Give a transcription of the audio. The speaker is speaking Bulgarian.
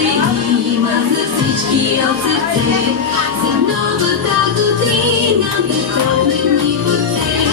има за всички от сърце, за новата година да тръгнем ни в ръце.